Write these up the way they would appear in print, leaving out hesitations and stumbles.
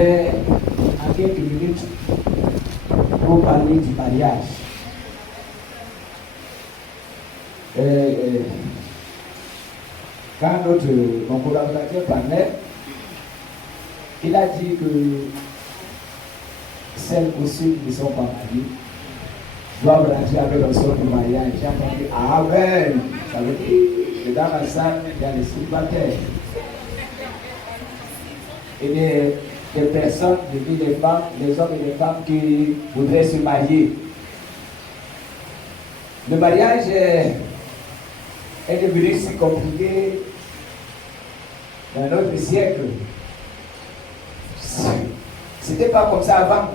vais en quelques minutes pour parler du mariage. Quand mon collaborateur parlait, il a dit que celles ou ceux qui ne sont pas mariés doivent rentrer avec leur sort du mariage. J'ai entendu Amen. Ça veut dire que dans la salle, il y a les célibataires. Et des personnes, des femmes, des hommes et des femmes qui voudraient se marier. Le mariage est devenu si compliqué dans notre siècle. C'était pas comme ça avant.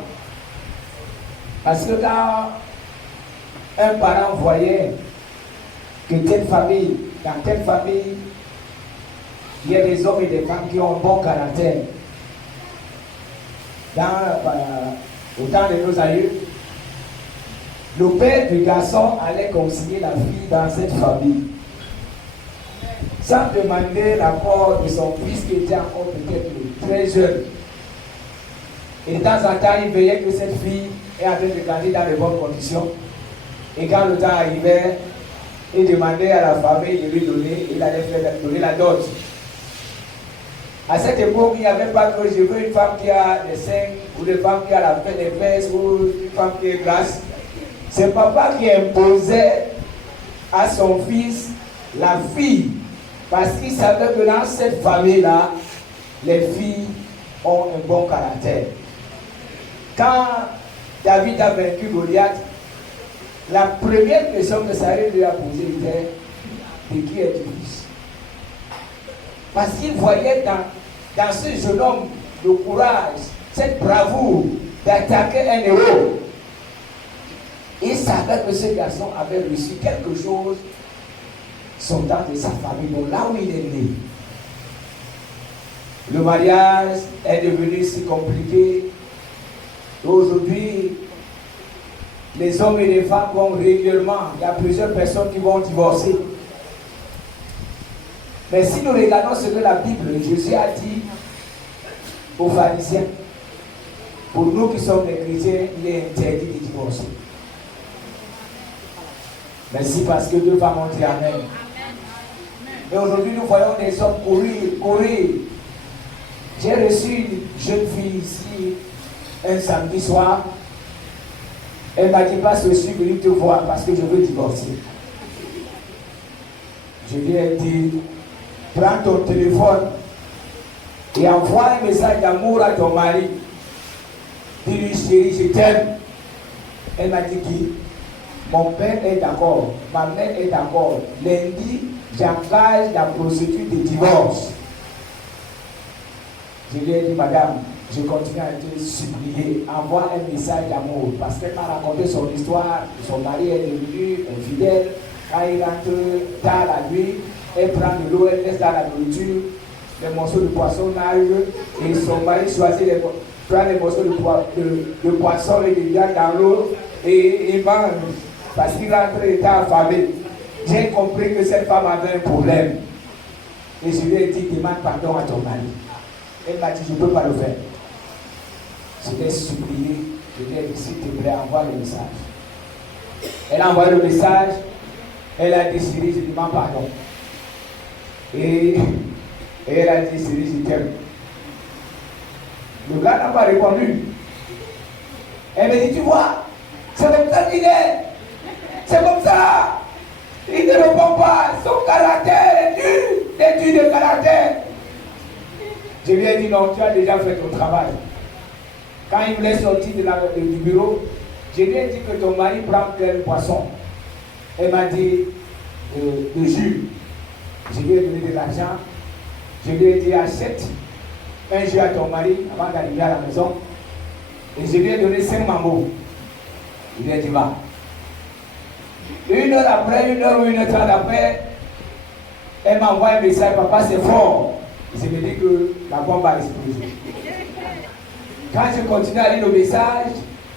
Parce que quand un parent voyait que telle famille, dans telle famille, il y a des hommes et des femmes qui ont un bon caractère. Au temps de nos aïeux, le père du garçon allait consigner la fille dans cette famille, sans demander l'accord de son fils qui était encore peut-être très jeune. Et de temps en temps, il veillait que cette fille est en train de grandir dans de bonnes conditions. Et quand le temps arrivait, il demandait à la famille de lui donner, il allait faire donner la dot. À cette époque, il n'y avait pas que je veux une femme qui a des seins, ou une femme qui a la peine des fesses, ou une femme qui est grasse. C'est papa qui imposait à son fils la fille, parce qu'il savait que dans cette famille-là, les filles ont un bon caractère. Quand David a vaincu Goliath, la première question que Saül lui a posée était: de qui es-tu fils? Parce qu'il voyait dans ce jeune homme le courage, cette bravoure d'attaquer un héros. Il savait que ce garçon avait reçu quelque chose sortant de sa famille, donc là où il est né. Le mariage est devenu si compliqué. Aujourd'hui, les hommes et les femmes vont régulièrement, il y a plusieurs personnes qui vont divorcer. Mais si nous regardons ce que la Bible, Jésus a dit aux pharisiens, pour nous qui sommes des chrétiens, il est interdit de divorcer. Merci parce que deux femmes ont dit Amen. Et aujourd'hui, nous voyons des hommes courir. J'ai reçu une jeune fille ici un samedi soir. Elle m'a dit: passe, je suis venu te voir parce que je veux divorcer. Je lui ai dit: prends ton téléphone et envoie un message d'amour à ton mari. Dis-lui: chérie, je t'aime. Elle m'a dit: qui? Mon père est d'accord, ma mère est d'accord. Lundi, j'engage la procédure de divorce. Je lui ai dit: madame, je continue à te supplier, envoie un message d'amour. Parce qu'elle m'a raconté son histoire. Son mari est devenu infidèle. Quand il rentre tard la nuit, elle prend de l'eau, elle laisse dans la nourriture, les morceaux de poisson nagent, et son mari choisit prend les morceaux de poisson et les garde dans l'eau, et il mange. Parce qu'il rentre, il était affamé. J'ai compris que cette femme avait un problème. Et je lui ai dit: demande pardon à ton mari. Elle m'a dit: je ne peux pas le faire. Je l'ai supplié, je lui ai dit: s'il te plaît, envoie le message. Elle a envoyé le message, elle a dit: chérie, je demande pardon. Et elle a dit: chérie, je t'aime. Le gars n'a pas répondu. Elle me dit: tu vois, c'est comme ça qu'il est. C'est comme ça. Il ne répond pas. Son caractère est dur de caractère. Je lui ai dit: non, tu as déjà fait ton travail. Quand il voulait sortir du bureau, je lui ai dit que ton mari prend quel poisson. Elle m'a dit: le jus. Je lui ai donné de l'argent. Je lui ai dit: achète un jus à ton mari avant d'arriver à la maison. Et je lui ai donné 5 mambots. Il lui a dit: va. 1 heure après, 1 heure ou 1h30 après, elle m'envoie un message: papa, c'est fort. Je me dis que la bombe a explosé. Quand je continue à lire le message,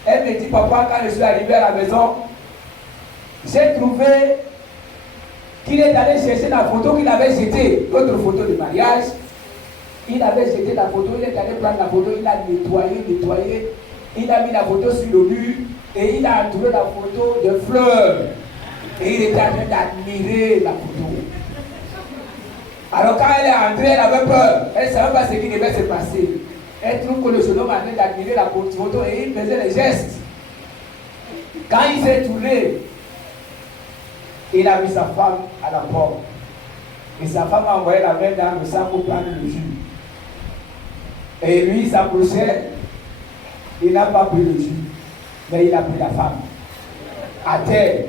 elle me dit: papa, quand je suis arrivé à la maison, j'ai trouvé qu'il est allé chercher la photo qu'il avait jetée, l'autre photo de mariage. Il avait jeté la photo, il est allé prendre la photo, il a nettoyé. Il a mis la photo sur le mur et il a entouré la photo de fleurs. Et il était en train d'admirer la photo. Alors quand elle est entrée, elle avait peur. Elle ne savait pas ce qui devait se passer. Elle trouve que le jeune homme est en train d'admirer la photo et il faisait les gestes. Quand il s'est tourné, il a vu sa femme à la porte. Et sa femme a envoyé la main dans le sac pour prendre le jus. Et lui, il s'approchait. Il n'a pas pris le jus, mais il a pris la femme. À terre.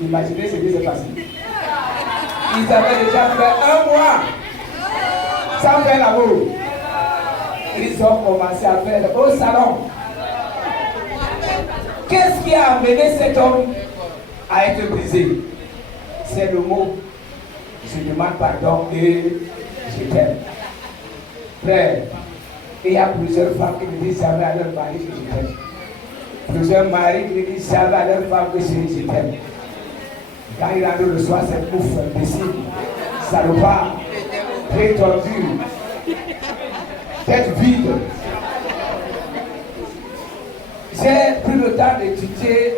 Imaginez ce qui s'est passé. Ils avaient déjà fait 1 mois sans faire l'amour. Ils ont commencé à faire au salon. Qu'est-ce qui a amené cet homme à être brisé? C'est le mot. Je demande pardon et je t'aime. Frère, il y a plusieurs femmes qui ne disent jamais à leur mari que je t'aime. Plusieurs maris qui ne disent jamais à leur femme que je t'aime. Quand il rentre le soir, c'est pouf, imbécile, salopard, très tordu, tête vide. J'ai pris le temps d'étudier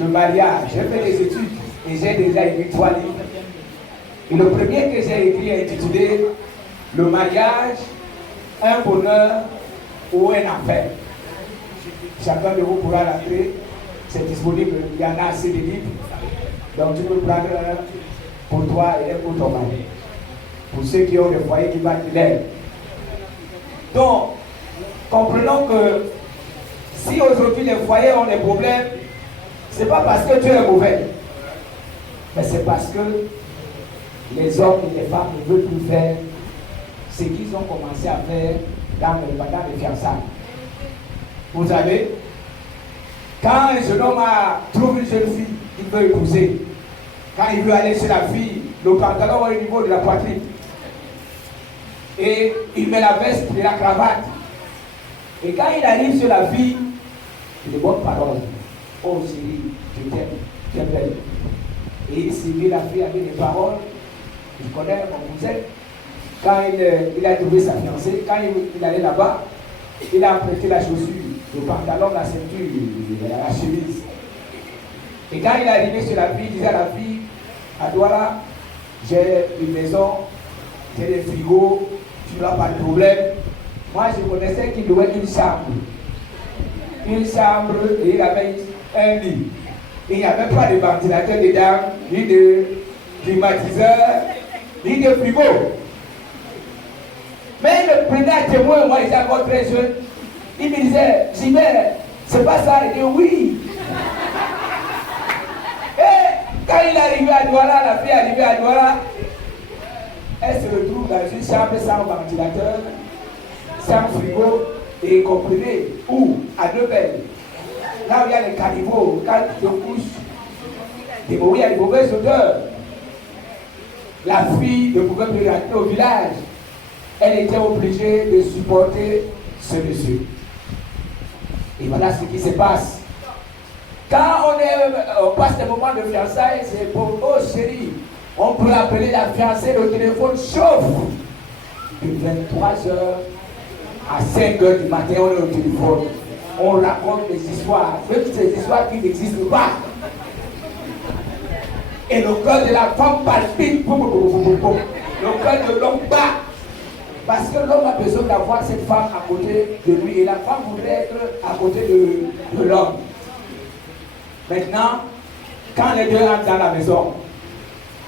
le mariage. J'ai fait des études et j'ai déjà écrit 3 livres. Et le premier que j'ai écrit est intitulé Le mariage, un bonheur ou un enfer. Chacun de vous pourra l'entrer. C'est disponible, il y en a assez de livres. Donc tu peux prendre un pour toi et un pour ton mari. Pour ceux qui ont des foyers qui battent l'air. Donc, comprenons que si aujourd'hui les foyers ont des problèmes, ce n'est pas parce que tu es mauvais, mais c'est parce que les hommes et les femmes ne veulent plus faire ce qu'ils ont commencé à faire pendant les fiançailles. Vous savez, quand un jeune homme trouve une jeune fille qu'il veut épouser, quand il veut aller chez la fille, le pantalon est au niveau de la poitrine. Et il met la veste et la cravate. Et quand il arrive sur la fille, il dit bonne parole. Oh chérie, je t'aime, tu es belle. Et il suivit la fille avec des paroles. Je connais mon cousin. Quand il a trouvé sa fiancée, quand il allait là-bas, il a prêté la chaussure, le pantalon, la ceinture, la chemise. Et quand il est arrivé sur la fille, il disait à la fille, à Douala, j'ai une maison, j'ai des frigos, tu n'as pas de problème. Moi, je connaissais qu'il louait une chambre. Une chambre et il avait un lit. Il n'y avait pas de ventilateur dedans, ni de climatiseur, ni de frigo. Mais il me prenait à témoin, moi j'étais encore très jeune. Il me disait, Gilbert, c'est pas ça. Il dit oui. Et quand il est arrivé à Douala, la fille est arrivée à Douala, elle se retrouve dans une chambre sans ventilateur, sans frigo, et comprenez, où? À Neubel. Là où il y a les caniveaux, quand tu te couches, il y a des mauvaises odeurs. La fille ne pouvait plus rentrer au village. Elle était obligée de supporter ce monsieur. Et voilà ce qui se passe. Quand on passe des moments de fiançailles, c'est pour oh chérie, on peut appeler la fiancée, le téléphone chauffe. De 23h à 5h du matin, on est au téléphone. On raconte des histoires, même ces histoires qui n'existent pas. Et le cœur de la femme palpite. Le cœur de l'homme bat. Parce que l'homme a besoin d'avoir cette femme à côté de lui. Et la femme voudrait être à côté de l'homme. Maintenant, quand les deux entrent dans la maison,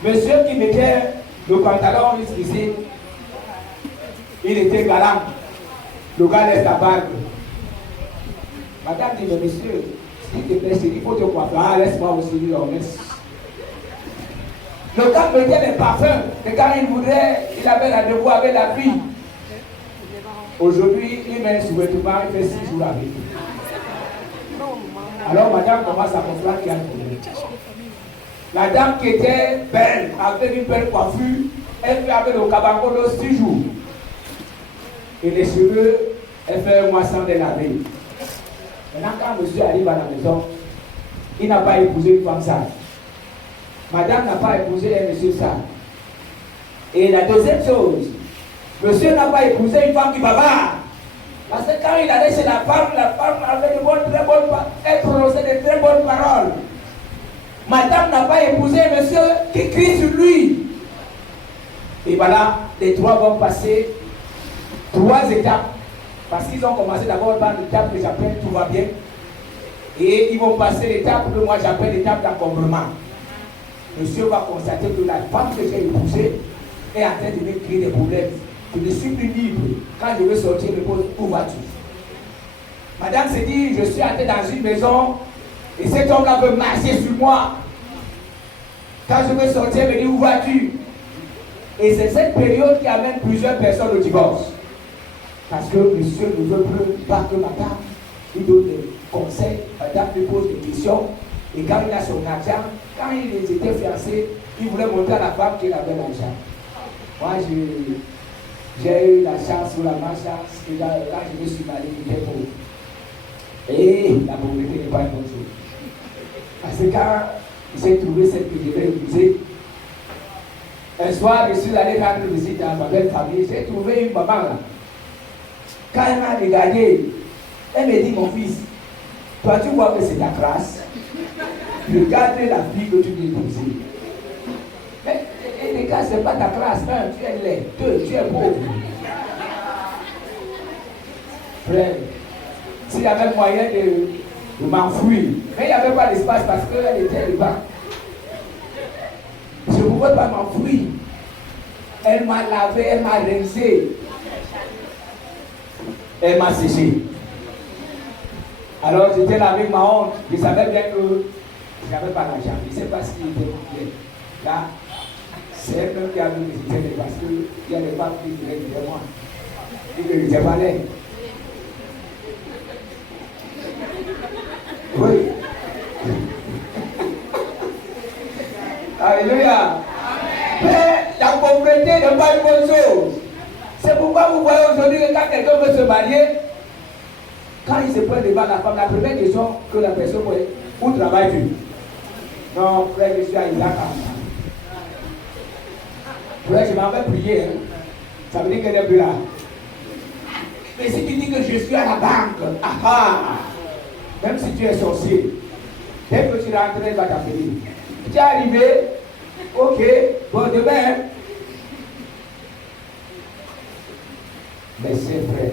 monsieur qui mettait le pantalon jusqu'ici, il était galant. Le gars laisse la barbe. Madame dit, mais monsieur, s'il te plaît, il faut te coiffer. Ah, laisse-moi aussi, on laisse. Le gars mettait les parfums. Et quand il voudrait, il avait rendez-vous avec la fille. Aujourd'hui, il met un sous-vêtement, il fait 6 jours avec. Alors madame commence à comprendre qu'il y a un problème. La dame qui était belle, avec une belle coiffure, elle fait avec le cabancono 6 jours. Et les cheveux, elle fait un mois sans les laver. Maintenant, quand monsieur arrive à la maison, il n'a pas épousé une femme sale. Madame n'a pas épousé un monsieur sale. Et la deuxième chose, Monsieur n'a pas épousé une femme qui bavard. Parce que quand il allait chez la femme avait de bonnes, très bonnes paroles. Elle prononçait de très bonnes paroles. Madame n'a pas épousé un monsieur qui crie sur lui. Et voilà, les trois vont passer 3 étapes. Parce qu'ils ont commencé d'abord par l'étape que j'appelle tout va bien. Et ils vont passer l'étape que moi j'appelle l'étape d'accompagnement. Monsieur va constater que la femme que j'ai épousée est en train de me créer des problèmes. Je ne suis plus libre. Quand je veux sortir, je me pose où vas-tu? Madame se dit, je suis entré dans une maison et cet homme-là veut marcher sur moi. Quand je veux sortir, il me dit où vas-tu? Et c'est cette période qui amène plusieurs personnes au divorce. Parce que monsieur ne veut plus pas que madame lui donne des conseils, madame lui pose des questions. Et quand il a son argent, quand ils étaient fiancés, il voulait montrer à la femme qu'il avait l'argent. Moi, j'ai eu la chance ou la malchance que là je me suis marié, j'étais pauvre. Et la pauvreté n'est pas une bonne chose. Parce que quand j'ai trouvé celle que je vais épouser, un soir, je suis allé rendre visite à ma belle famille, j'ai trouvé une maman là. Quand elle m'a regardé, elle me dit, mon fils, toi tu vois que c'est ta classe. Regarde la fille que tu veux épouser. Mais les gars, ce n'est pas ta classe. 1, tu es laid. 2, tu es pauvre. Frère, s'il y avait moyen de m'enfuir, mais il n'y avait pas d'espace parce qu'elle était là-bas. Je ne pouvais pas m'enfuir. Elle m'a lavé, elle m'a rincé. Elle m'a séché. Alors j'étais là avec ma honte. Je savais bien que je n'avais pas l'argent. Je ne sais pas ce qui était bien. Là, c'est elle-même qui a vu que j'étais parce qu'il y a des femmes qui disaient de moi. Et que je n'étais pas laid. Oui. Alléluia. Mais la pauvreté n'est pas une bonne chose. C'est pourquoi vous voyez aujourd'hui que quand quelqu'un veut se marier, quand il se prend devant la femme, la première question que la personne pose, où travailles-tu? Non, frère, je suis à Isaac. Frère, je m'en vais prier. Hein. Ça veut dire qu'elle n'est plus là. Mais si tu dis que je suis à la banque, même si tu es sorcier, dès que tu rentres, elle va t'appeler. Tu es arrivé, ok, bon demain. Mais c'est vrai.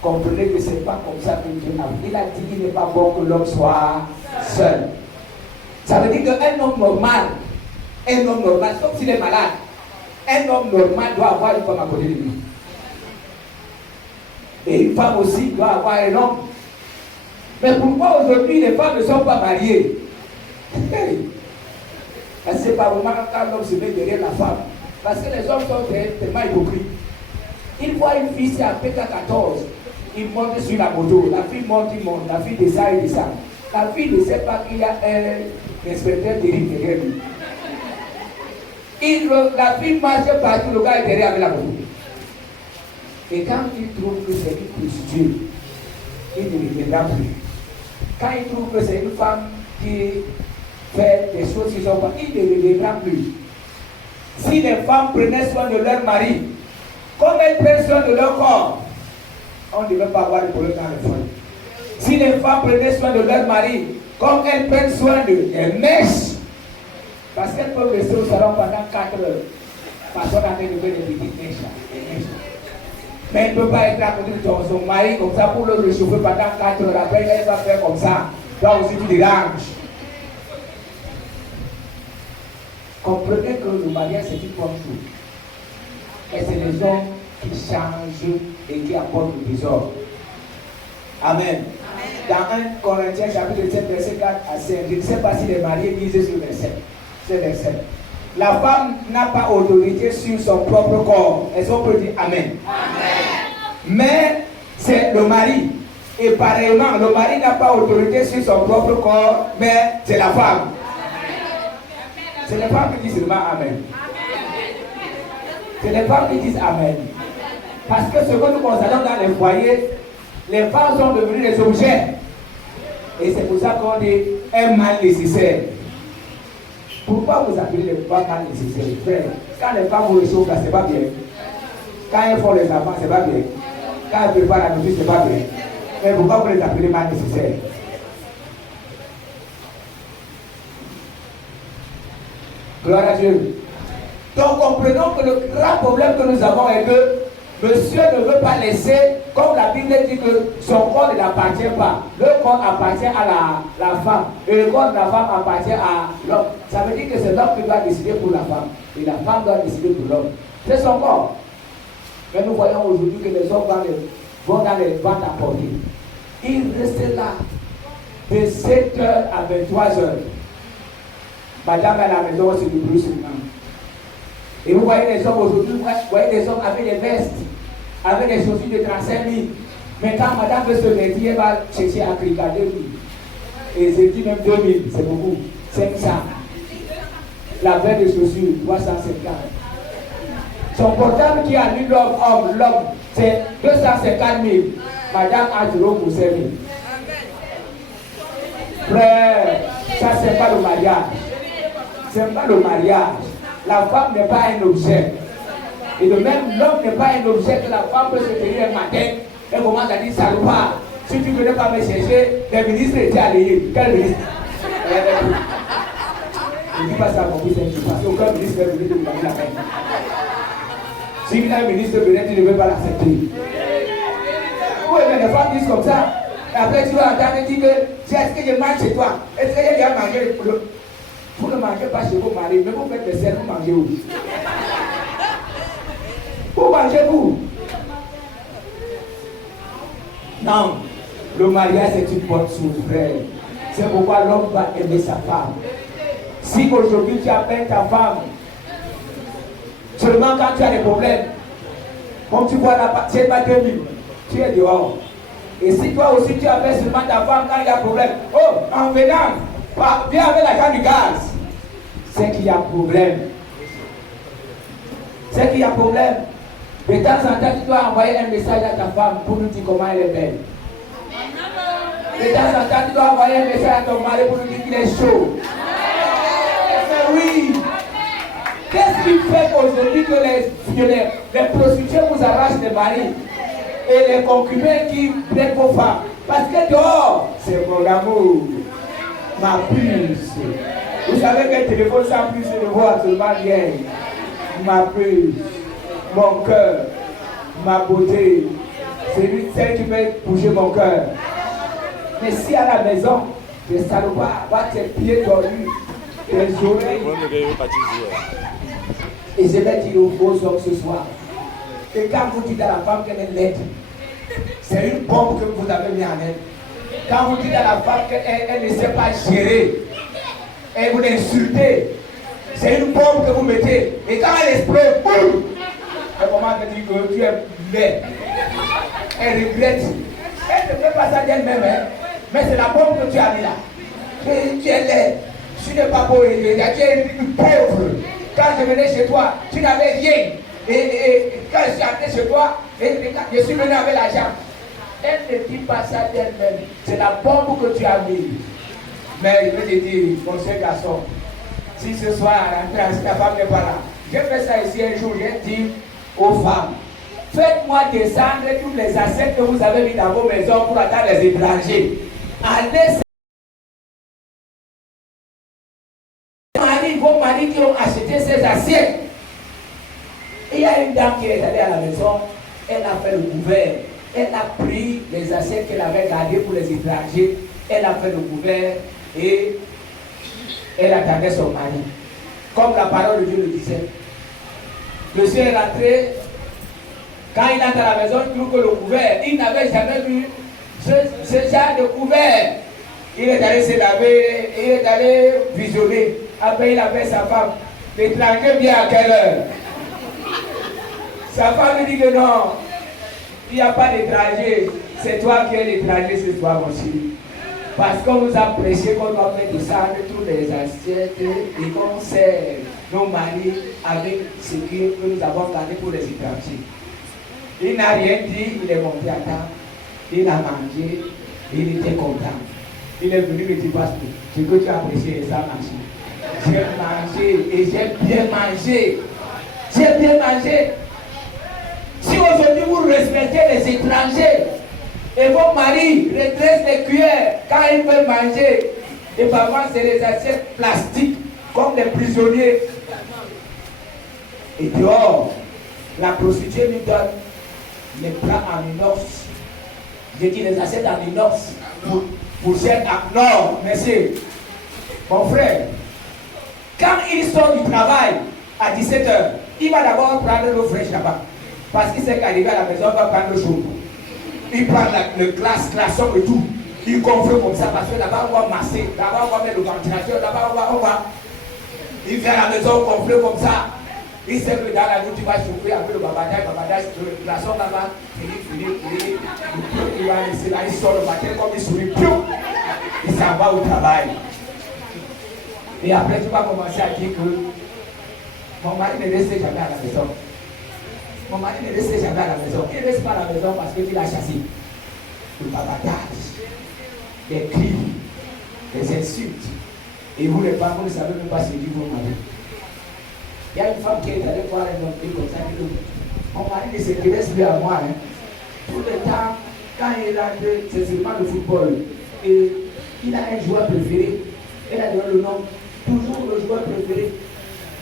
Comprenez que ce n'est pas comme ça que Dieu a dit. Il a dit qu'il n'est pas bon que l'homme soit seul. Ça veut dire qu'un homme normal, sauf s'il est malade, un homme normal doit avoir une femme à côté de lui. Et une femme aussi doit avoir un homme. Mais pourquoi aujourd'hui les femmes ne sont pas mariées? C'est pas vraiment quand l'homme se met derrière la femme. Parce que les hommes sont tellement hypocrites. Ils voient une fille, c'est à PK14. Ils montent sur la moto. La fille monte, il monte. La fille descend, il descend. La fille ne sait pas qu'il y a un inspecteur terrible derrière lui. La fille marche partout, le gars est derrière avec la moto. Et quand il trouve que c'est une prostituée, il ne reviendra plus. Quand il trouve que c'est une femme qui fait des choses qui sont pas, il ne reviendra plus. Si les femmes prenaient soin de leur mari, comme elles prennent soin de leur corps, on ne devait pas avoir de problème dans le foyer. Si les femmes prenaient soin de leur mari, comme elles prennent soin de des mèches, parce qu'elles peuvent rester au salon pendant 4 heures, parce qu'on a fait de faire des petites mèches. Mais elle ne peut pas être à côté de son mari comme ça pour le réchauffer pendant 4 heures. Après, elle va faire comme ça. Toi aussi, tu déranges. Comprenez que le mariage, c'est une bonne chose. Et c'est les hommes qui changent et qui apportent le désordre. Amen. Dans 1 Corinthiens chapitre 7, verset 4 à 5, je ne sais pas si les mariés lisent ce verset. La femme n'a pas autorité sur son propre corps. Est-ce qu'on peut dire Amen? Amen. Mais c'est le mari. Et pareillement, le mari n'a pas autorité sur son propre corps, mais c'est la femme. C'est les femmes qui disent seulement Amen. C'est les femmes qui disent Amen. Parce que ce que nous constatons dans les foyers, les femmes sont devenues des objets. Et c'est pour ça qu'on dit un mal nécessaire. Pourquoi vous appelez les femmes mal nécessaires? Frère, quand les femmes vous réchauffent, là, c'est pas bien. Quand ils font les enfants, c'est pas bien. Quand ils préparent la nourriture, c'est pas bien. Mais pourquoi vous les appelez mal nécessaires? Gloire à Dieu. Donc comprenons que le grand problème que nous avons est que monsieur ne veut pas laisser, comme la Bible dit que son corps ne l'appartient pas. Le corps appartient à la femme et le corps de la femme appartient à l'homme. Ça veut dire que c'est l'homme qui doit décider pour la femme et la femme doit décider pour l'homme. C'est son corps. Mais nous voyons aujourd'hui que les hommes vont dans les ventes à porter. Ils restent là de 7h à 23h. Madame à la maison, c'est du bruit seulement. Et vous voyez les hommes aujourd'hui, vous voyez des hommes avec des vestes, avec des chaussures de 35 000. Mais quand madame veut se vêtir, elle va chercher à cliquer 2 000. Et c'est dit même 2 000, c'est beaucoup. 500. La paire de chaussures, 350. Son portable qui a lu l'homme, c'est 250 000. Madame a toujours pour 5 000. Frère, ça c'est pas le mariage. C'est pas le mariage. La femme n'est pas un objet. Et de même, l'homme n'est pas un objet que la femme peut se tenir un matin et commence à dire salopard. Si tu ne venais pas me chercher, les ministres étaient allés. Quel ministre? Je ne dis pas ça à mon fils, parce qu'aucun ministre ne venait de me donner la peine. Si un ministre venait, tu ne veux pas l'accepter. Oui, mais les femmes disent comme ça. Et après, tu vas entendre dire que est-ce que je mange chez toi? Est-ce que j'ai bien mangé? Vous ne mangez pas chez vos maris, mais vous faites des serres, vous mangez où? Où mangez-vous? Non, le mariage c'est une bonne chose, frère. C'est pourquoi l'homme va aimer sa femme. Si aujourd'hui tu appelles ta femme, seulement quand tu as des problèmes, comme tu vois la c'est pas 2000, tu es dehors. Et si toi aussi tu appelles seulement ta femme quand il y a problème, oh, en venant, viens avec l'argent du gaz. C'est qu'il y a problème. C'est qu'il y a problème. De temps en temps, tu dois envoyer un message à ta femme pour lui dire comment elle est belle. De temps en temps, tu dois envoyer un message à ton mari pour lui dire qu'il est chaud. Mais oui. Qu'est-ce qui fait aujourd'hui que les prostituées vous arrachent des maris et les concubins qui prennent vos femmes? Parce que dehors, c'est mon amour, ma puce. Vous savez qu'un téléphone sans puce ne vaut absolument rien. Ma puce, mon cœur, ma beauté, c'est celle qui peut bouger mon cœur. Mais si à la maison, tes salopards, vois tes pieds tordus, tes oreilles. Et je vais dire aux beaux hommes ce soir, que quand vous dites à la femme qu'elle est laide, c'est une bombe que vous avez mis en elle. Quand vous dites à la femme qu'elle ne sait pas gérer, et vous l'insultez, c'est une bombe que vous mettez. Et quand elle explose, boum, elle commence à dire que tu es laid. Elle regrette. Elle ne fait pas ça d'elle-même, hein. Mais c'est la bombe que tu as mis là. Tu es laid. Tu n'es pas beau, tu es pauvre. Quand je venais chez toi, tu n'avais rien. Et quand je suis entré chez toi, je suis venu avec l'argent. Elle ne dit pas ça d'elle-même. C'est la bombe que tu as mis. Mais je vais te dire, mon cher garçon, si ce soir, si ta femme n'est pas là, j'ai fait ça ici un jour, j'ai dit aux femmes, faites-moi descendre toutes les assiettes que vous avez mis dans vos maisons pour attendre les étrangers. Allez, vos maris qui ont acheté ces assiettes. Et il y a une dame qui est allée à la maison, elle a fait le couvert, elle a pris les assiettes qu'elle avait gardées pour les étrangers, elle a fait le couvert et elle attendait son mari. Comme la parole de Dieu le disait. Monsieur est rentré, quand il entre à la maison, il trouve que le couvert, il n'avait jamais vu ce genre de couvert. Il est allé se laver, il est allé visionner. Après, il appelle sa femme. L'étranger vient à quelle heure? Sa femme lui dit que non, il n'y a pas d'étranger. C'est toi qui es l'étranger ce soir, mon chéri. Parce qu'on nous a prêché qu'on doit faire descendre tous les assiettes et qu'on sert nos maris avec ce que nous avons gardé pour les étrangers. Il n'a rien dit, il est monté à table, il a mangé, il était content. Il est venu me dire, pasteur, ce que tu as prêché, ça a marché. J'ai mangé et j'ai bien mangé. J'ai bien mangé. respecter les étrangers. Et vos maris redressent les cuillères quand ils veulent manger. Et parfois, c'est les assiettes plastiques, comme des prisonniers. Et dehors, la prostituée lui donne les plats en inox. J'ai dit les assiettes en inox. Pour cette. Non, merci. Mon frère, quand il sort du travail à 17h, il va d'abord prendre l'eau fraîche là-bas. Parce qu'il sait qu'arrivé à la maison, il va prendre le chaud. Il prend le glaçon et tout. Il gonfle comme ça parce que là-bas on va masser, là-bas on va mettre le ventilateur, là-bas on va. Il vient à la maison gonfle comme ça. Il sait que dans la nuit tu vas souffrir avec le babadage, le glaçon là-bas. Il va laisser là, il sort le matin comme il sourit. Il s'en va au travail. Et après tu vas commencer à dire que mon mari ne reste jamais à la maison. Mon mari ne reste jamais à la maison. Il ne reste pas à la maison parce qu'il a chassé. Le babadage, les cris, les insultes. Et vous les femmes, vous ne savez même pas ce que dit vos maris. Il y a une femme qui est allée voir un homme comme ça. Dit, mon mari ne s'intéresse plus à moi. Hein. Tout le temps, quand il a fait, c'est seulement le football. Et il a un joueur préféré. Elle a donné le nom. Toujours le joueur préféré.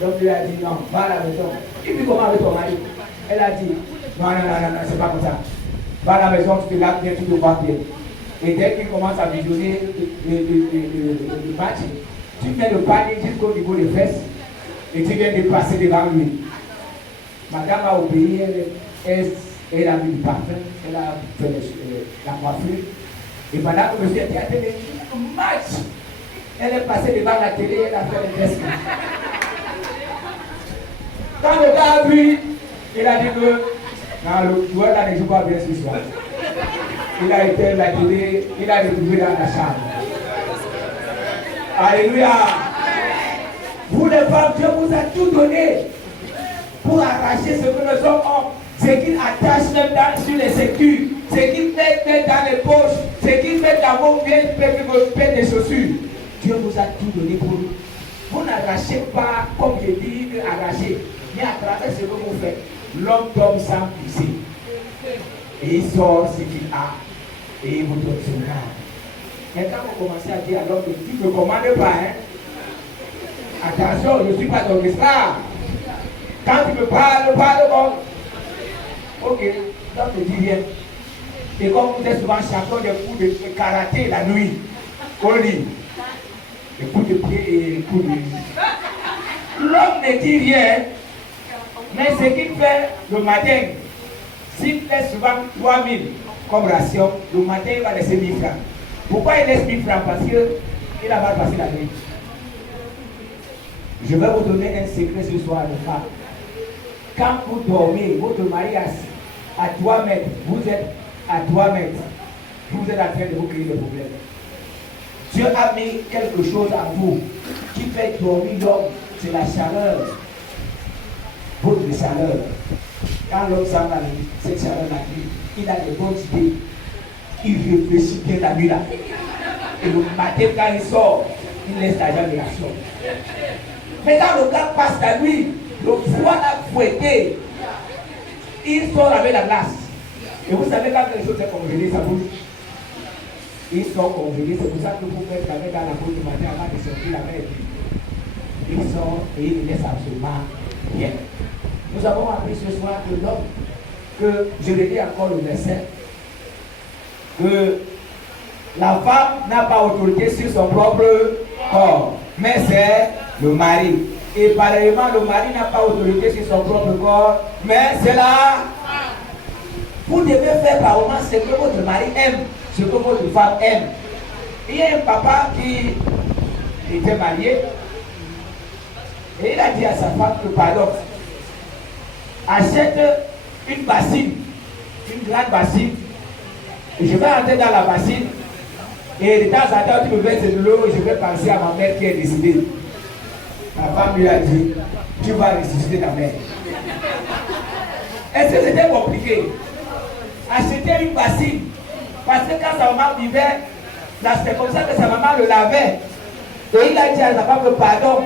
Donc il a dit non, va à la maison. Il dit comment avec ton mari? Elle a dit non, c'est pas comme ça. Va à la maison, tu te laves bien, tu te vois bien. Et dès qu'il commence à visionner le match, tu mets le panier jusqu'au niveau des fesses et tu viens de passer devant lui. Madame a obéi, elle a mis du parfum, elle a fait la coiffure. Et pendant que monsieur était à la télé, le match, elle est passée devant la télé, elle a fait le geste. Quand le gars a vu, il a dit que non, le joueur là ne joue pas bien ce soir. Il a été la télé, il a retrouvé dans la chambre. Alléluia. Vous les femmes, Dieu vous a tout donné pour arracher ce que les hommes ont. Ce qu'ils attachent même sur les sécures, ce qu'ils mettent dans les poches, ce qu'ils mettent dans vos vieilles paires de chaussures. Dieu vous a tout donné pour vous. Vous n'arrachez pas, comme je dis, arracher. Mais à travers ce que vous faites, l'homme tombe sans pisser. Et il sort ce qu'il a. Et il vous donne son âme. Et quand vous commencez à dire à l'homme, tu ne me commandes pas, hein? Attention, je ne suis pas ton esclave. Quand tu me parles bon. Ok, l'homme ne dit rien. Et comme vous êtes souvent champion des coups de karaté la nuit, au lit, les coups de pied et les coups de... L'homme ne dit rien. Mais ce qu'il fait le matin, s'il fait souvent 3000 comme ration, le matin il va laisser 1000 francs. Pourquoi il laisse 1000 francs? Parce qu'il a mal passé la nuit. Je vais vous donner un secret ce soir, les femmes. Quand vous dormez, votre mari à 3 mètres, vous êtes à 3 mètres, vous êtes en train de vous créer des problèmes. Dieu a mis quelque chose en vous qui fait dormir l'homme, c'est la chaleur. Votre chaleur. Quand l'homme s'en va, cette chaleur la nuit, il a des bonnes idées. Il réfléchit bien la nuit là. Et le matin, quand il sort, il laisse l'argent de l'action. Mais quand le gars passe la nuit, le froid a fouetté. Il sort avec la glace. Et vous savez, quand les choses sont congelées, ça bouge. Ils sont congelés, c'est pour ça que vous mettez la main dans la bouche du matin avant de sortir la main. Ils sont et ils laissent absolument rien. Nous avons appris ce soir que l'homme, que je le dis encore le verset, que la femme n'a pas autorité sur son propre corps, mais c'est le mari. Et parallèlement, le mari n'a pas autorité sur son propre corps, mais c'est la... Vous devez faire par moment ce que votre mari aime, ce que votre femme aime. Il y a un papa qui était marié et il a dit à sa femme que pardon, achète une bassine, une grande bassine, et je vais entrer dans la bassine et de temps en temps tu me verses de l'eau et je vais penser à ma mère qui est décédée. Ma femme lui a dit, tu vas ressusciter ta mère. Est-ce que c'était compliqué? Acheter une bassine, parce que quand sa maman vivait, c'était comme ça que sa maman le lavait. Et il a dit à sa femme pardon,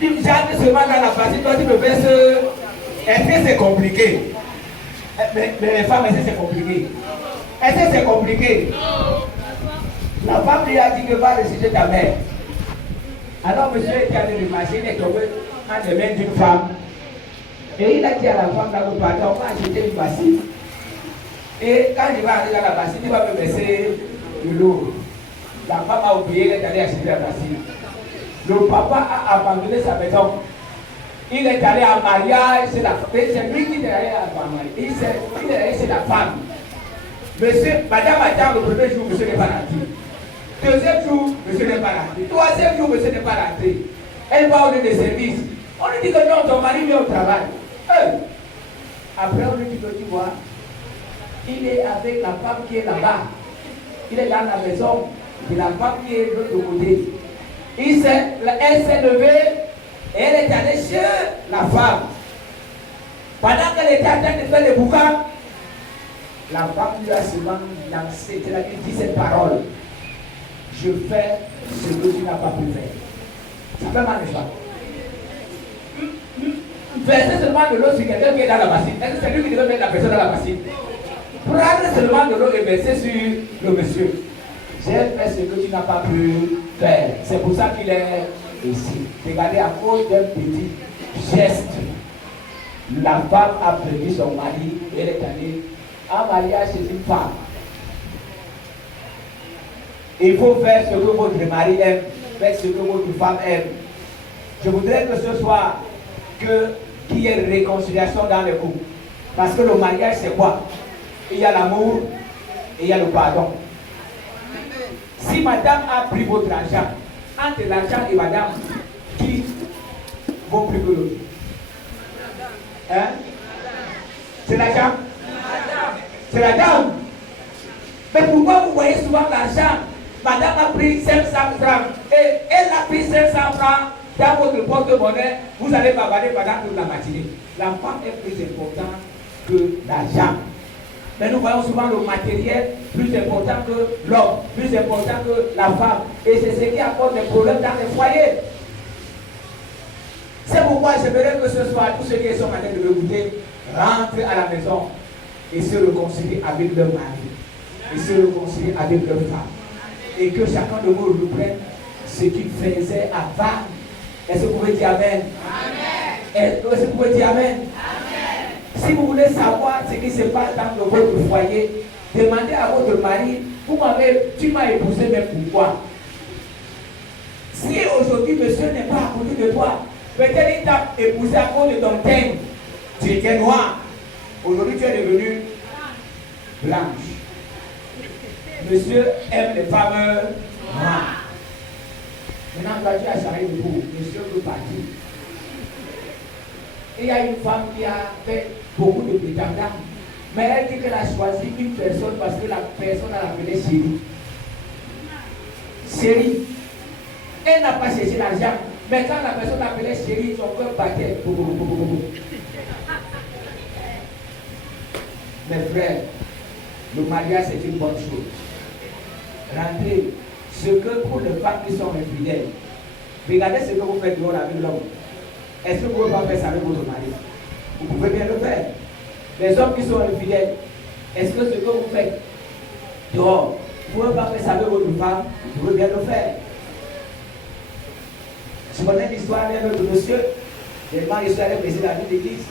j'entre seulement dans la bassine, toi tu me verses. Est-ce que c'est compliqué? Mais les femmes, est-ce que c'est compliqué? Est-ce que c'est compliqué? La femme lui a dit que va ressusciter ta mère. Alors monsieur était allé le marché, il est tombé entre les mains d'une femme. Et il a dit à la femme, là, pardon, on va acheter une bassine. Et quand il va aller dans la bassine, il va me verser de l'eau. La femme a oublié, elle est allée acheter la bassine. Le papa a abandonné sa maison. Il est allé en mariage, c'est lui qui est allé en mariage. Il est allé chez la femme. Monsieur, madame attend le premier jour, monsieur n'est pas rentré. Deuxième jour, monsieur n'est pas rentré. Troisième jour, monsieur n'est pas rentré. Elle va au lieu de service. On lui dit que non, ton mari vient au travail. Après, on lui dit que tu vois, il est avec la femme qui est là-bas. Il est dans la maison de la femme qui est de l'autre côté. Elle s'est levée et elle est allée chez la femme. Pendant qu'elle était en train de faire le boucan, la femme lui a seulement lancé, elle a dit cette parole. Je fais ce que tu n'as pas pu faire. Ça fait mal, n'est-ce pas? Verser seulement de l'eau sur quelqu'un qui est dans la bassine. Est-ce que c'est lui qui devait mettre la personne dans la bassine? Prendre seulement de l'eau et verser sur le monsieur. J'ai fait ce que tu n'as pas pu faire. C'est pour ça qu'il est ici. Regardez, à cause d'un petit geste, la femme a perdu son mari et elle est allée en mariage chez une femme. Il faut faire ce que votre mari aime, faire ce que votre femme aime. Je voudrais que ce soir, qu'il y ait une réconciliation dans le couple. Parce que le mariage, c'est quoi? Il y a l'amour et il y a le pardon. Si madame a pris votre argent, entre l'argent et madame, qui vaut plus que l'autre? Hein? C'est l'argent? C'est la dame. Mais pourquoi vous voyez souvent l'argent? Madame a pris 500 francs et elle a pris 500 francs dans votre porte-monnaie. Vous allez bavarder pendant toute la matinée. La femme est plus importante que l'argent. Mais nous voyons souvent le matériel plus important que l'homme, plus important que la femme. Et c'est ce qui apporte des problèmes dans les foyers. C'est pourquoi j'aimerais que ce soir, tous ceux qui sont en train de m'écouter, rentrent à la maison et se réconcilient avec leur mari. Et se réconcilient avec leur femme. Et que chacun de vous reprenne ce qu'il faisait avant. Est-ce que vous pouvez dire Amen? Est-ce que vous pouvez dire Amen? Si vous voulez savoir ce qui se passe dans votre foyer, demandez à votre mari, tu m'as épousé, mais pourquoi? Si aujourd'hui monsieur n'est pas à côté de toi, peut-être il t'a épousé à cause de ton teint. Tu étais noir. Aujourd'hui tu es devenu blanche. Monsieur aime les femmes noires. Maintenant, toi, tu as changé de peau. Monsieur veut partir. Et il y a une femme qui a fait beaucoup de prétendants. Mais elle dit qu'elle a choisi une personne parce que la personne a appelé chérie. Chérie. Elle n'a pas cherché l'argent. Mais quand la personne appelait chérie, son cœur battait. Mes frères, le mariage c'est une bonne chose. Rentrez. Ce que pour les femmes qui sont infidèles, regardez ce que vous faites dehors avec l'homme. Est-ce que vous ne pouvez pas faire ça avec votre mari? Vous pouvez bien le faire. Les hommes qui sont infidèles, est-ce que ce que vous faites dehors, vous ne pouvez pas faire ça avec votre femme? Vous pouvez bien le faire. Je connais l'histoire d'un autre monsieur, tellement l'histoire est précisée dans une église.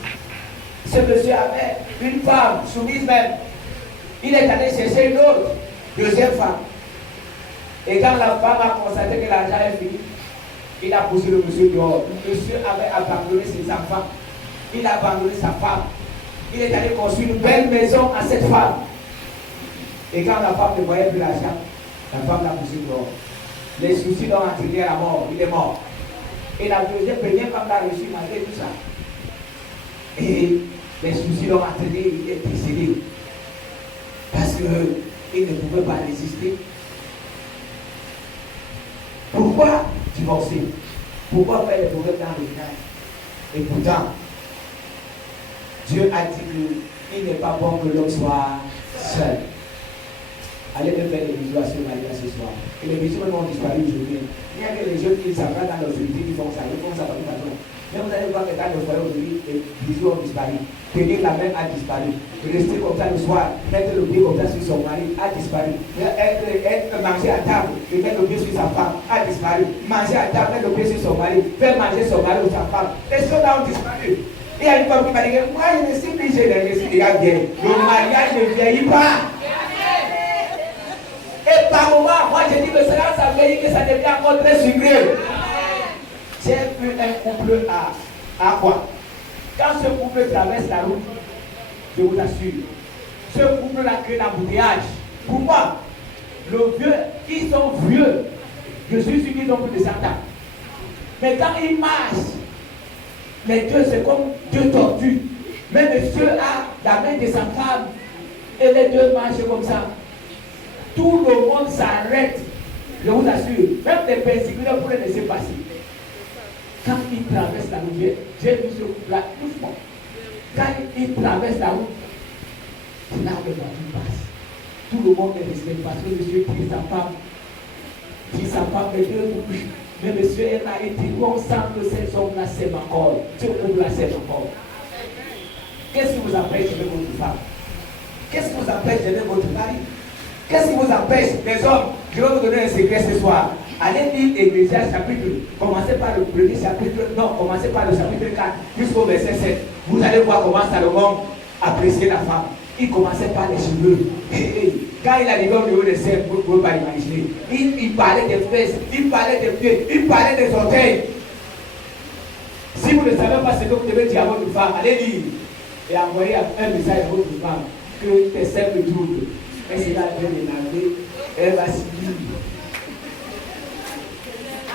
Ce monsieur avait une femme soumise même. Il est allé chercher une autre, deuxième femme. Et quand la femme a constaté que l'argent est fini, il a poussé le monsieur dehors. Le monsieur avait abandonné ses enfants. Il a abandonné sa femme. Il est allé construire une belle maison à cette femme. Et quand la femme ne voyait plus l'argent, la femme l'a poussé dehors. Les soucis l'ont entraîné à la mort. Il est mort. Et la première femme l'a reçu malgré tout ça. Et les soucis l'ont entraîné, il est décédé. Parce qu'il ne pouvait pas résister. Pourquoi divorcer? Pourquoi faire des problèmes dans le ménage? Et pourtant, Dieu a dit qu'il n'est pas bon que l'homme soit seul. Allez me faire des bisous à ce Maria ce soir. Et les bisous vont disparaître aujourd'hui. Il y a que les jeunes qui s'apprennent dans l'autorité qui font ça. Ils font ça par toute façon. Mais vous allez voir que dans le foyer aujourd'hui, les bisous ont disparu. Tenir la main a disparu. Rester comme ça le soir, mettre le pied comme ça sur son mari a disparu. Manger à table et mettre le pied sur sa femme a disparu. Manger à table, mettre le pied sur son mari, faire manger son mari ou sa femme. Les choses là ont disparu. Il y a une femme qui m'a dit, moi je ne suis plus jeune, je suis déjà vieille. Le mariage ne vieillit pas. Et par moment, moi je dis que cela, ça vieillit, que ça devient encore très sucré. J'ai vu un couple à quoi? Quand ce couple traverse la route, je vous assure, ce couple-là crée l'embouteillage. Pourquoi? Le vieux, ils sont vieux. Je suis sûr qu'ils ont plus de 100 ans. Mais quand ils marchent, les deux, c'est comme deux tortues. Mais monsieur a la main de sa femme et les deux marchent comme ça. Tout le monde s'arrête. Je vous assure, même les persécuteurs pourraient laisser passer. Quand ils traversent la route, j'ai vu ce couple-là doucement. Quand ils traversent la route, c'est là où le voiture passe. Tout le monde est resté parce que monsieur tire sa femme. Tire sa femme, les deux couches. Mais monsieur est là et dit, on sent que ces hommes-là s'aiment encore. Ce couple-là s'aime encore. Qu'est-ce qui vous empêche d'aimer votre femme? Qu'est-ce qui vous empêche d'aimer votre mari? Qu'est-ce qui vous empêche, les hommes? Je vais vous donner un secret ce soir. Allez lire Ecclésiaste chapitre, commencez par le premier chapitre, non, commencez par le chapitre 4 jusqu'au verset 7. Vous allez voir comment Salomon appréciait la femme. Il commençait par les cheveux. Quand il arrivait au niveau des seins, vous ne pouvez pas l'imaginer. Il parlait des fesses, il parlait des pieds, il parlait des orteils. Si vous ne savez pas ce que vous devez dire à votre femme, allez lire et envoyer un message à votre femme que tes seins me troublent. Elle sera bien énervée, elle va subir.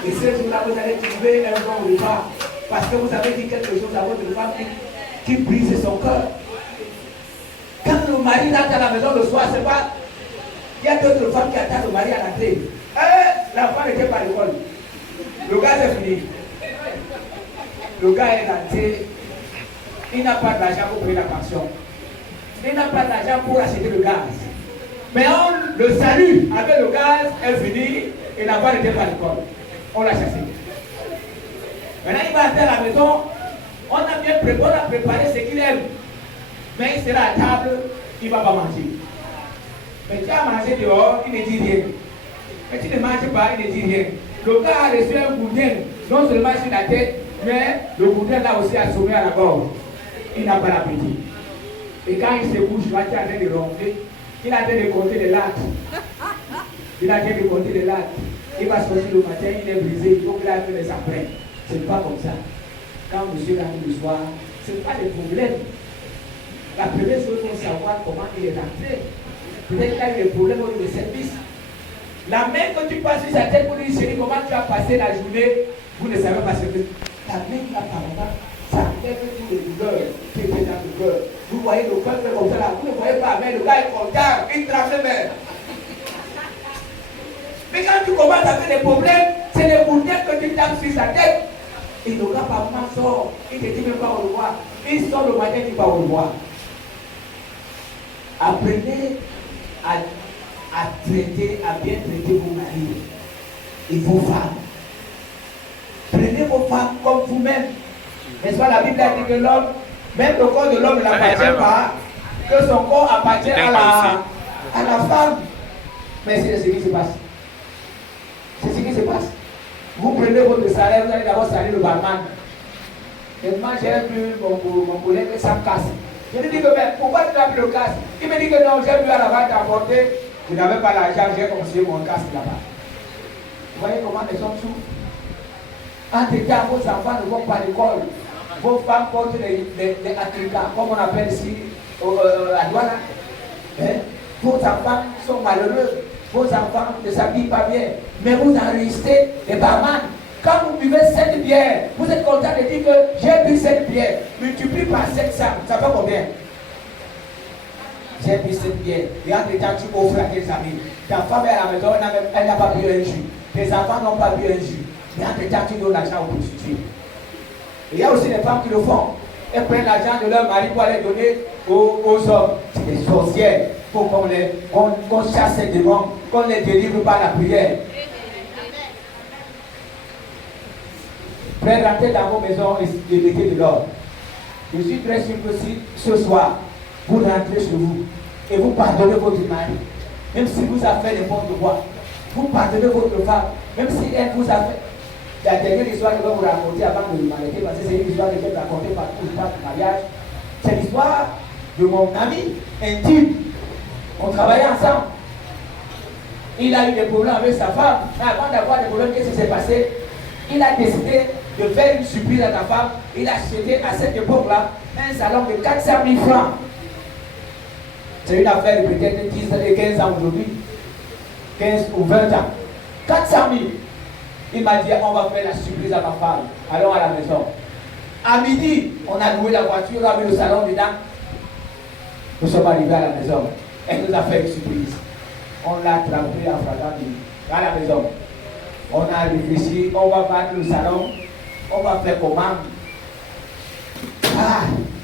Et ce jour-là, vous allez trouver un bon repas parce que vous avez dit quelque chose à votre femme qui brise son cœur. Quand le mari rentre à la maison le soir, c'est pas. Il y a d'autres femmes qui attendent le mari à l'entrée. L'enfant n'était pas à l'école. Le gaz est fini. Le gars est rentré. Il n'a pas d'argent pour payer la pension. Il n'a pas d'argent pour acheter le gaz. Mais on le salue avec le gaz est fini et l'enfant n'était pas à l'école. On l'a chassé. Maintenant, il va entrer à la maison. On a préparé ce qu'il aime. Mais il sera à table, il ne va pas manger. Mais tu as mangé dehors, il ne dit rien. Mais tu ne manges pas, il ne dit rien. Le gars a reçu un boudin, non seulement sur la tête, mais le boudin l'a aussi assommé à la gorge. Il n'a pas l'appétit. Et quand il se couche, il va être en train de ronfler. Il a en train de compter les lattes. Il a en train de compter les lattes. Il va sortir le matin, il est brisé, il faut qu'il aille faire les après. Ce n'est pas comme ça. Quand monsieur rentre le soir, ce n'est pas des problèmes. La première chose, il faut savoir comment il est rentré. Peut-être qu'il a eu des problèmes au niveau de service. La main que tu passes sur sa tête pour lui dire comment tu as passé la journée, vous ne savez pas ce que la main qui a par là, ça enlève toutes les douleurs qui étaient dans le cœur. Vous voyez le cœur comme ça là, vous ne voyez pas, mais le gars est content, il tremble même. Mais quand tu commences à faire des problèmes, c'est les bourdiens que tu tapes sur sa tête. Et le gars par moment sort, il ne te dit même pas au revoir. Il sort le matin, il va au revoir. Apprenez à traiter, à bien traiter vos maris et vos femmes. Prenez vos femmes comme vous-même. N'est-ce pas, la Bible a dit que l'homme, même le corps de l'homme ne l'appartient pas, que son corps appartient à la femme. Mais c'est ce qui se passe. C'est ce qui se passe. Vous prenez votre salaire, vous allez d'abord saluer le barman. Et moi, j'ai vu mon collègue, ça me casse. Je lui dis que, mais pourquoi tu as pris le casque? Il me dit que non, j'ai vu à la vente apporter. Je n'avais pas l'argent, j'ai conseillé mon casque là-bas. Vous voyez comment les hommes souffrent? Entre-temps, vos enfants ne vont pas à l'école. Vos femmes portent les africains, comme on appelle ici, à Douala. Vos enfants sont malheureux. Vos enfants ne s'habillent pas bien. Mais vous enregistrez les barman. Quand vous buvez 7 bières, vous êtes content de dire que j'ai bu 7 bières. Multiplie par 700, ça fait combien? J'ai bu 7 bières. Et entre-temps, tu offres à tes amis. Ta femme est à la maison, elle n'a pas bu un jus. Tes enfants n'ont pas bu un jus. Et entre-temps, tu donnes l'argent aux prostituées. Il y a aussi des femmes qui le font. Elles prennent l'argent de leur mari pour aller donner aux hommes. C'est des sorcières. Il faut qu'on chasse ces démons, qu'on les délivre par la prière. Frère, rentrez dans vos maisons et mettez de l'ordre. Je suis très sûr que si ce soir, vous rentrez chez vous et vous pardonnez votre mari, même si vous avez fait n'importe quoi, vous pardonnez votre femme, même si elle vous a fait. La dernière histoire que je vais vous raconter avant de m'arrêter, parce que c'est une histoire que j'ai racontée par tout le temps du mariage, c'est l'histoire de mon ami intime. On travaillait ensemble. Il a eu des problèmes avec sa femme. Mais avant d'avoir des problèmes, qu'est-ce qui s'est passé? Il a décidé de faire une surprise à sa femme. Il a acheté à cette époque-là un salon de 400 000 francs. C'est une affaire de peut-être 10 et 15 ans aujourd'hui. 15 ou 20 ans. 400 000. Il m'a dit, on va faire la surprise à ma femme. Allons à la maison. À midi, on a loué la voiture, on a mis le salon dedans. Nous sommes arrivés à la maison. Elle nous a fait une surprise. On l'a trempé en frappant à la maison. On a réfléchi, on va battre le salon, on va faire comment? Ah,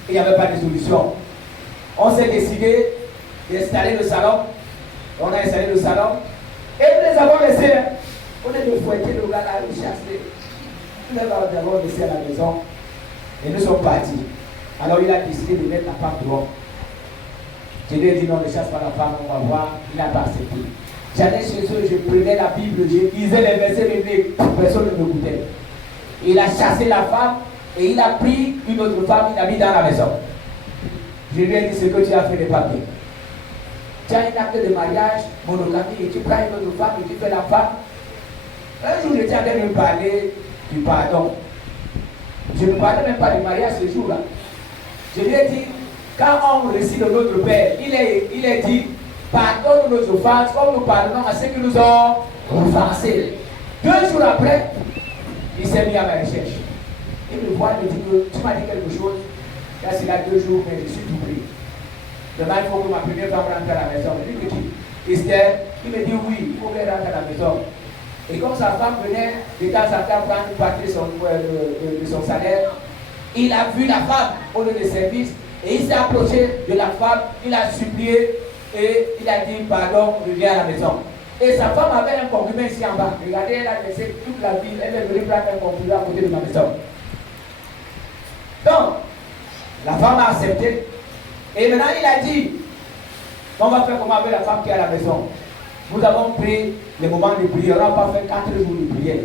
il n'y avait pas de solution. On s'est décidé d'installer le salon. On a installé le salon. Et nous les avons laissés. On est de fouetter le gars là, le chasser. Nous les avons laissés à la maison. Et nous sommes partis. Alors il a décidé de mettre la femme dehors. Je lui ai dit non, ne chasse pas la femme, on va voir. Il n'a pas accepté. J'allais chez eux, je prenais la Bible, je lisais les versets bibliques. Personne ne m'écoutait. Il a chassé la femme et il a pris une autre femme, il l'a mis dans la maison. Je lui ai dit ce que tu as fait n'est pas bien. Tu as un acte de mariage, monogamie, et tu prends une autre femme et tu fais la femme. Un jour, j'étais en train de me parler du pardon. Je ne parlais même pas du mariage ce jour-là. Je lui ai dit, quand on récite de notre Père, il est dit, pardonne nos offenses comme nous pardonnons à ceux qui nous ont offensés. 2 jours après, il s'est mis à ma recherche. Il me voit, il me dit que tu m'as dit quelque chose. Là, c'est là 2 jours, mais je suis tout pris. Demain, il faut que ma première femme rentre à la maison. Je lui dis qui? Esther. Il me dit oui, il faut qu'elle rentre à la maison. Et comme sa femme venait de temps en temps prendre une partie de son salaire, il a vu la femme au lieu de service et il s'est approché de la femme, il a supplié et il a dit pardon, reviens à la maison. Et sa femme avait un concubin ici en bas. Regardez, elle a laissé toute la ville, elle est venue prendre un concubin à côté de ma maison. Donc, la femme a accepté. Et maintenant, il a dit, on va faire comment avec la femme qui est à la maison. Nous avons pris les moments de prière, on n'a pas fait 4 jours de prière.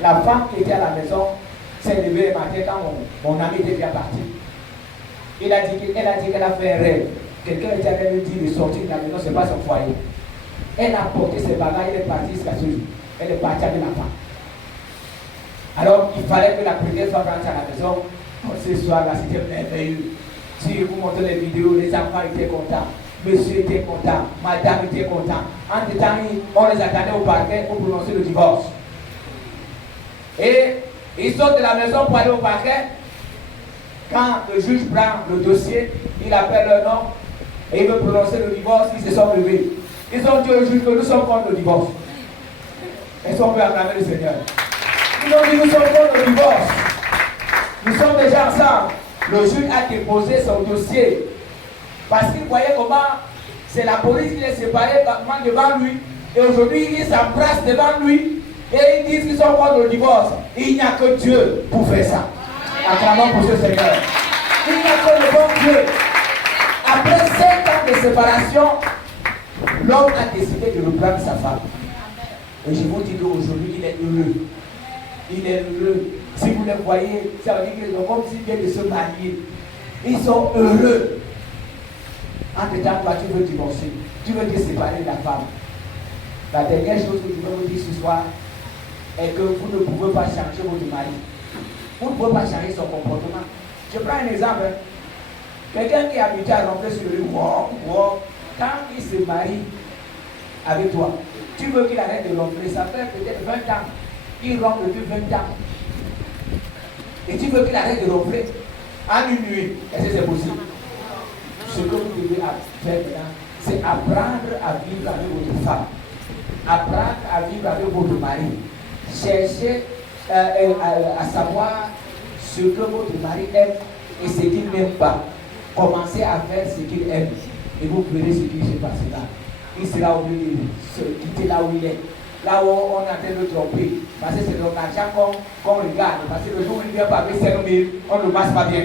La femme qui était à la maison s'est levée le matin quand mon ami était bien parti. Elle a dit qu'elle a fait un rêve. Quelqu'un était en train de lui dire de sortir de la maison, ce n'est pas son foyer. Elle a porté ses bagages, elle est partie jusqu'à ce jour. Elle est partie avec la femme. Alors, il fallait que la première femme rentre à la maison. Ce soir-là, c'était merveilleux. Si vous montrez les vidéos, les enfants étaient contents. Monsieur était content, madame était content. En temps, on les attendait au parquet pour prononcer le divorce. Et ils sortent de la maison pour aller au parquet. Quand le juge prend le dossier, il appelle leur nom et il veut prononcer le divorce, ils se sont levés. Ils ont dit au juge que nous sommes contre le divorce. Est-ce qu'on peut acclamer le Seigneur? Ils ont dit nous sommes contre le divorce. Nous sommes déjà ensemble. Le juge a déposé son dossier. Parce qu'il voyait comment c'est la police qui les séparait devant lui. Et aujourd'hui, ils s'embrassent devant lui. Et ils disent qu'ils sont contre le divorce. Il n'y a que Dieu pour faire ça. Acclamons pour ce Seigneur. Il n'y a que le bon Dieu. Après 5 ans de séparation, l'homme a décidé de reprendre sa femme. Et je vous dis qu'aujourd'hui, il est heureux. Il est heureux. Si vous les voyez, ça veut dire qu'ils sont comme s'ils viennent de se marier. Ils sont heureux. Entre-temps, toi, tu veux divorcer. Tu veux te séparer de la femme. La dernière chose que je veux vous dire ce soir est que vous ne pouvez pas changer votre mari. Vous ne pouvez pas changer son comportement. Je prends un exemple. Quelqu'un qui est habitué à rentrer sur le quand il se marie avec toi, tu veux qu'il arrête de ronfler. Ça fait peut-être 20 ans. Il ronfle depuis 20 ans. Et tu veux qu'il arrête de ronfler en une nuit. Est-ce que c'est possible? Ce que vous devez faire maintenant, c'est apprendre à vivre avec votre femme. Apprendre à vivre avec votre mari. Cherchez à savoir ce que votre mari aime et ce qu'il n'aime pas. Commencez à faire ce qu'il aime. Et vous verrez ce qui se passera. Il sera obligé de se quitter là où il est là où on est en train de tromper. Parce que c'est notre argent qu'on regarde. Parce que le jour où il vient pas avec 5 000, on ne le masse pas bien.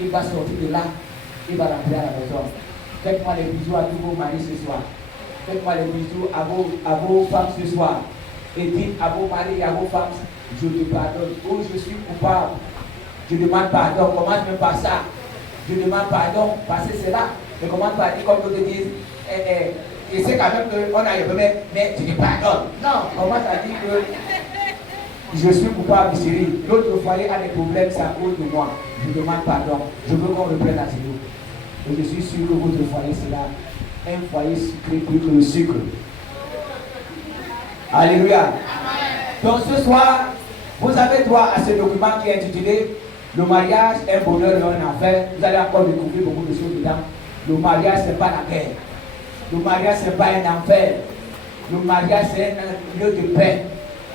Il va sortir de là, il va rentrer à la maison. Faites-moi les bisous à tous vos maris ce soir. Faites-moi les bisous à vos femmes ce soir. Et dites à vos maris et à vos femmes, je te pardonne. Oh, je suis coupable. Je demande pardon. Commence même par ça. Je demande pardon parce que c'est là. Mais commence par dire comme d'autres disent, et c'est quand même qu'on a eu mais tu te pardonnes. Non, commence à dire que je suis coupable, chérie. L'autre foyer a des problèmes, c'est à cause de moi. Je demande pardon. Je veux qu'on reprenne à zéro. Et je suis sûr que votre foyer sera un foyer sucré plus que le sucre. Alléluia. Donc ce soir, vous avez droit à ce document qui est intitulé Le mariage, un bonheur et un enfer. Vous allez encore découvrir beaucoup de choses dedans. Le mariage, ce n'est pas la guerre. Le mariage, ce n'est pas un enfer. Le mariage, c'est un lieu de paix,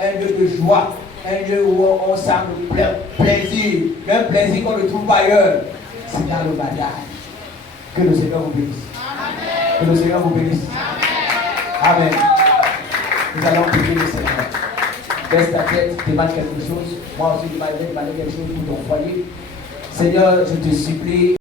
un lieu de joie, un lieu où on sent le plaisir, un plaisir qu'on ne trouve pas ailleurs. C'est dans le mariage. Que le Seigneur vous bénisse. Amen. Que le Seigneur vous bénisse. Amen. Amen. Nous allons prier le Seigneur. Baisse ta tête, demande quelque chose. Moi aussi, je vais demander quelque chose pour ton foyer. Seigneur, je te supplie.